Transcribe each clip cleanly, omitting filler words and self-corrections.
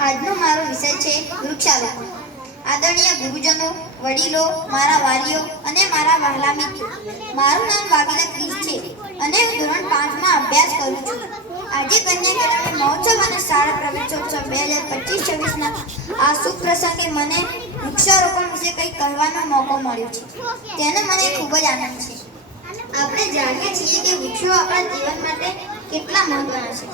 આજનો મારો વિષય છે વૃક્ષારોપણ. આદરણીય ગુરુજનો, વડીલો, મારા વાલીઓ અને મારા વહાલા મિત્રો, મારું નામ વાઘેલા ક્રિસ છે અને હું ધોરણ 5માં અભ્યાસ કરું છું. આજે કન્યા કેળવણી મહોત્સવ અને શાળા પ્રવેશોત્સવ 2025-26ના આ શુભ પ્રસંગે મને વૃક્ષારોપણ વિશે કંઈક કહેવાનો મોકો મળ્યો છે. તેનો મને ખૂબ જ આનંદ છે. આપણે જાણીએ છીએ કે વૃક્ષો આપણા જીવન માટે કેટલા મહત્વના છે.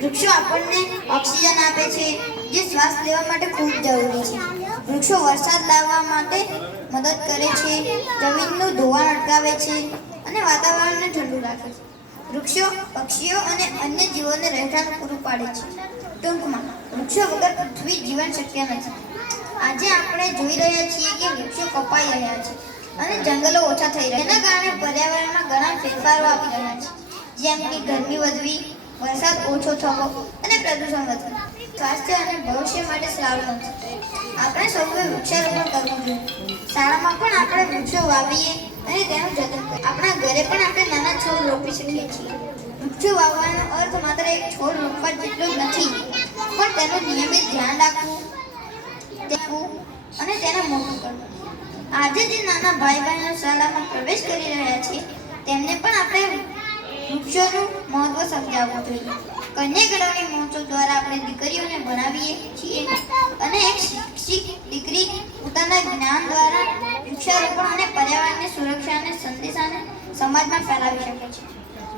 વૃક્ષો આપણને ઓક્સિજન આપે છે, જે શ્વાસ લેવા માટે ખૂબ જરૂરી છે. વૃક્ષો વરસાદ લાવવા માટે મદદ કરે છે, જમીનનું ધોવાણ અટકાવે છે અને વાતાવરણને ઠંડુ રાખે છે. વૃક્ષો પક્ષીઓ અને અન્ય જીવોને રહેઠાણ પૂરું પાડે છે. ટૂંકમાં, વૃક્ષો વગર પૃથ્વી જીવન શક્ય નથી. આજે આપણે જોઈ રહ્યા છીએ કે વૃક્ષો કપાઈ રહ્યા છે અને જંગલો ઓછા થઈ રહ્યા છે. તેના કારણે પર્યાવરણમાં ઘણા ફેરફારો આવી રહ્યા છે, જેમ કે ગરમી વધવી, વરસાદ ઓછો થવો અને પ્રદૂષણ વધવું. સ્વાસ્થ્ય અને ભવિષ્ય માટે સારું નથી. આપણે સૌએ વૃક્ષારોપણ કરવું જોઈએ. શાળામાં પણ આપણે વૃક્ષો વાવીએ અને તેનું જતન કરીએ. આપણા ઘરે પણ આપણે નાના છોડ રોપી શકીએ છીએ. વૃક્ષો વાવવાનો અર્થ માત્ર એક છોડ રોપવા જેટલો જ નથી, પણ તેનું નિયમિત ધ્યાન રાખવું અને તેને મોટું કરવું. આજે જે નાના ભાઈ બહેનો શાળામાં પ્રવેશ કરી રહ્યા છે, તેમને પણ આપણે વૃક્ષોનું મહત્વ સમજાવવું જોઈએ. કન્યા કેળવણી મહોત્સવ દ્વારા આપણે દીકરીઓને ભણાવીએ છીએ અને એક શિક્ષિત દીકરી પોતાના જ્ઞાન દ્વારા વૃક્ષારોપણ અને પર્યાવરણની સુરક્ષાના સંદેશાને સમાજમાં ફેલાવી શકે છે.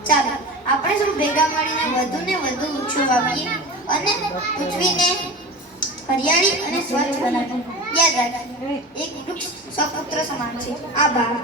ચાલો આપણે સૌ ભેગા મળીને વધુને વધુ વૃક્ષો વાવીએ અને પૃથ્વીને હરિયાળી અને સ્વચ્છ બનાવીએ. યાદ રાખીએ, એક વૃક્ષ સપુત્ર સમાન છે. આભાર.